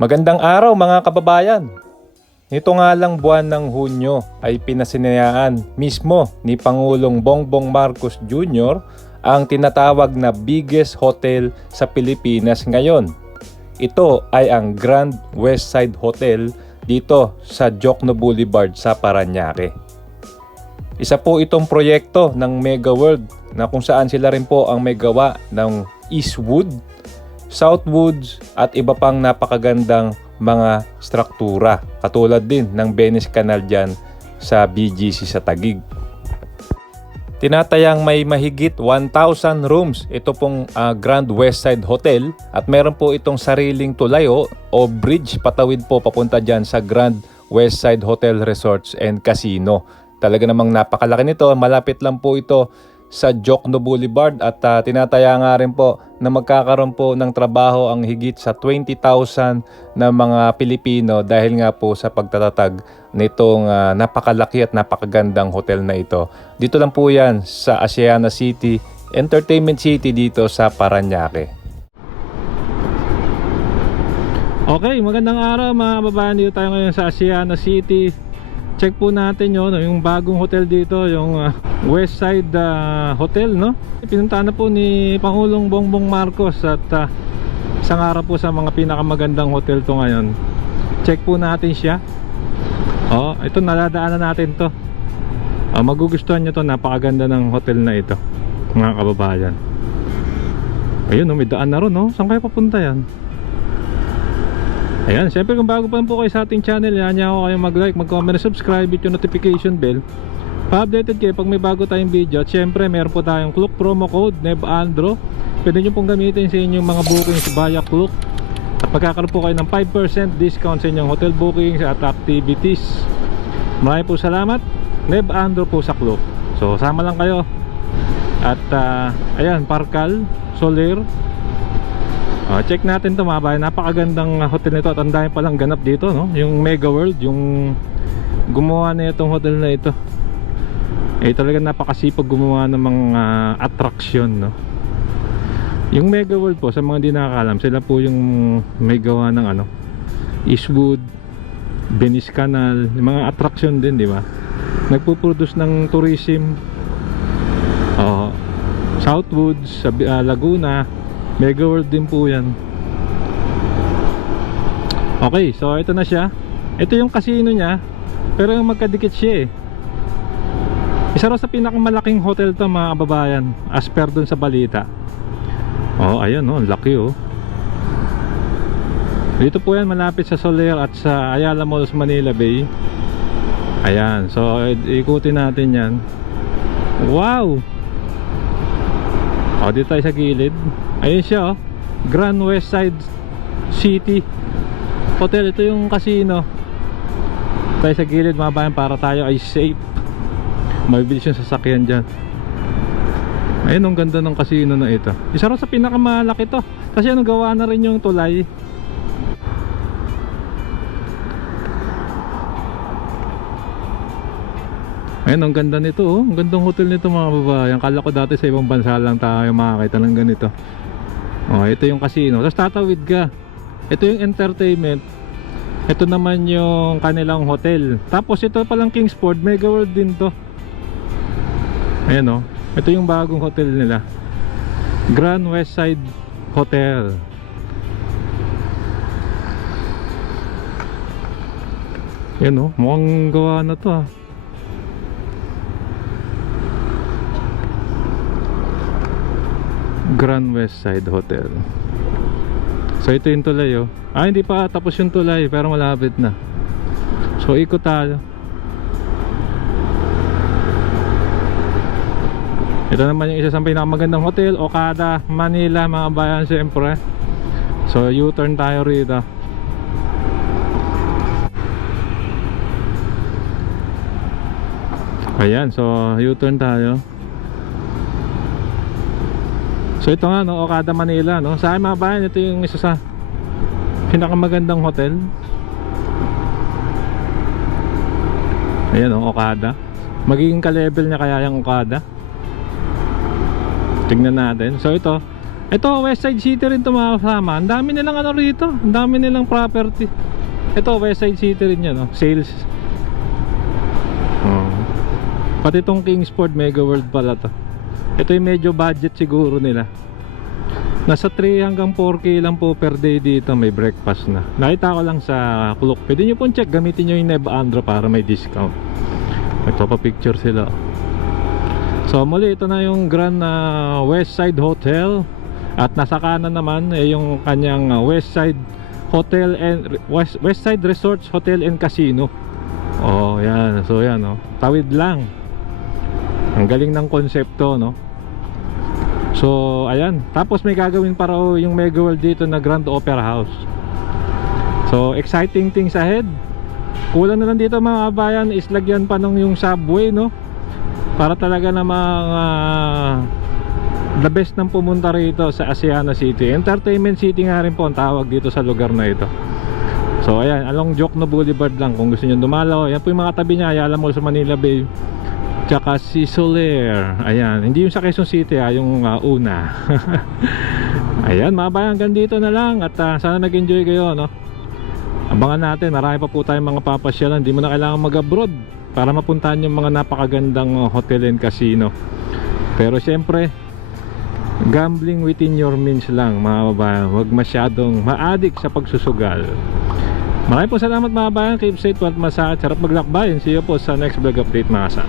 Magandang araw mga kababayan. Nito nga lang buwan ng Hunyo ay pinasinayaan mismo ni Pangulong Bongbong Marcos Jr. ang tinatawag na biggest hotel sa Pilipinas ngayon. Ito ay ang Grand Westside Hotel dito sa Jokno Boulevard sa Parañaque. Isa po itong proyekto ng Mega World na kung saan sila rin po ang may gawa ng Eastwood, Southwoods at iba pang napakagandang mga struktura katulad din ng Venice Canal dyan sa BGC sa Taguig. Tinatayang may mahigit 1,000 rooms ito pong Grand Westside Hotel at meron po itong sariling tulay o bridge patawid po papunta dyan sa Grand Westside Hotel Resorts and Casino. Talaga namang napakalaki nito, malapit lang po ito sa Jokno Boulevard at tinataya nga rin po na magkakaroon po ng trabaho ang higit sa 20,000 na mga Pilipino dahil nga po sa pagtatatag nitong napakalaki at napakagandang hotel na ito. Dito lang po yan sa Asiana City, Entertainment City dito sa Parañaque. Okay, magandang araw mga kababayan. Dito tayo ngayon sa Asiana City. Check po natin yung bagong hotel dito, yung Westside Hotel, no? Pinuntahan na po ni Pangulong Bongbong Marcos at isang araw po sa mga pinakamagandang hotel to ngayon. Check po natin siya. Ito naladaanan natin to. Magugustuhan nyo to, napakaganda ng hotel na ito mga kababayan. Ayun, may daan na ron, no? Saan kayo papunta yan? Ayan, syempre kung bago pa po kayo sa ating channel, yan niya ako kayong mag-like, mag-comment, subscribe, hit yung notification bell pa-updated kayo pag may bago tayong video. At syempre meron po tayong Klook promo code NEBANDRO. Pwede nyo pong gamitin sa inyong mga bookings via Klook at magkakaroon po kayo ng 5% discount sa inyong hotel bookings at activities. Maraming po salamat, NEBANDRO po sa Klook. So sama lang kayo. At ayan, Parkal, Soler. Check natin ito mga bayan, napakagandang hotel nito at ang dami palang ganap dito, no? Yung Mega World, yung gumawa na itong hotel na ito talagang napakasipag gumawa ng mga attraction, no? Yung Mega World po, sa mga di nakakalam, sila po yung may gawa ng Eastwood, Venice Canal, yung mga attraction din, di ba? Nagpo-produce ng tourism. Southwoods sa Laguna, Mega World din po yan. Okay, so ito na siya. Ito yung casino niya, pero yung magkadikit siya Isa raw sa pinakamalaking hotel to mga kababayan, as per dun sa balita. Ayan ang laki Dito po yan malapit sa Soler at sa Ayala Malls, Manila Bay. Ayan, so ikutin natin yan. Wow! Dito tayo sa gilid. Ayun siya Grand Westside City Hotel. Ito yung casino. Tayo sa gilid mga bayan para tayo ay safe. Mabilis yung sasakyan dyan. Ayun ang ganda ng casino na ito. Isa rin sa pinakamalaki to kasi gawa na rin yung tulay. Ayun ang ganda nito Ang gandang hotel nito mga babayan. Kala ko dati sa ibang bansa lang tayo makakita ng ganito. Ito yung casino. Tapos tatawid ka. Ito yung entertainment. Ito naman yung kanilang hotel. Tapos ito palang Kingsport, Mega World din to. Ayan Ito yung bagong hotel nila, Grand Westside Hotel. Ayan mukhang gawa na to Grand Westside Hotel. So ito yung tulay hindi pa tapos yung tulay pero malapit na. So ikot tayo. Ito naman yung isa sa pinakamagandang hotel, Okada, Manila mga bayan siyempre. So U-turn tayo rito. Ayan, so U-turn tayo. So ito nga Okada, Manila Sa akin mga bayan, ito yung isa sa pinakamagandang hotel. Ayan Okada, magiging ka-level niya kaya yung Okada. Tingnan natin. So ito Westside City rin ito mga kasama. Ang dami nilang ano rito, ang dami nilang property. Ito Westside City rin yan, no? Sales. Pati itong Kingsport Mega World pala to. Ito yung medyo budget siguro nila. Nasa 3 hanggang 4K lang po per day dito. May breakfast na. Nakita ko lang sa Klook. Pwede nyo pong check. Gamitin nyo yung Neb Andro para may discount. Ito pa picture sila. So muli ito na yung Grand Westside Hotel. At nasa kanan naman yung kanyang Westside Hotel and Westside Resorts Hotel and Casino. Oh yan. So yan, oh. Tawid lang. Ang galing ng konsepto, no? So ayan. Tapos may gagawin para yung Mega World dito na Grand Opera House. So exciting things ahead. Kulang na lang dito mga kabayan, is lagyan pa ng yung subway, no? Para talaga namang the best ng pumunta rito sa Asiana City. Entertainment City nga rin po ang tawag dito sa lugar na ito. So ayan, along Jokno Boulevard lang kung gusto nyo dumalaw. Ayan po yung mga tabi niya, Ayala Mall sa Manila Bay, tsaka si Soler. Ayan, hindi yung sa Quezon City, yung una. Ayan mga bayan, hanggang dito na lang. At sana nag-enjoy kayo, no? Abangan natin, marami pa po tayong mga papasyalan. Hindi mo na kailangan mag-abroad para mapuntahan yung mga napakagandang hotel and casino. Pero syempre, gambling within your means lang mga babayan. Huwag masyadong ma-addict sa pagsusugal. Maraming po salamat mga bayan. Keep safe at masakit. Sarap maglakbayin. See you po sa next vlog update mga sa.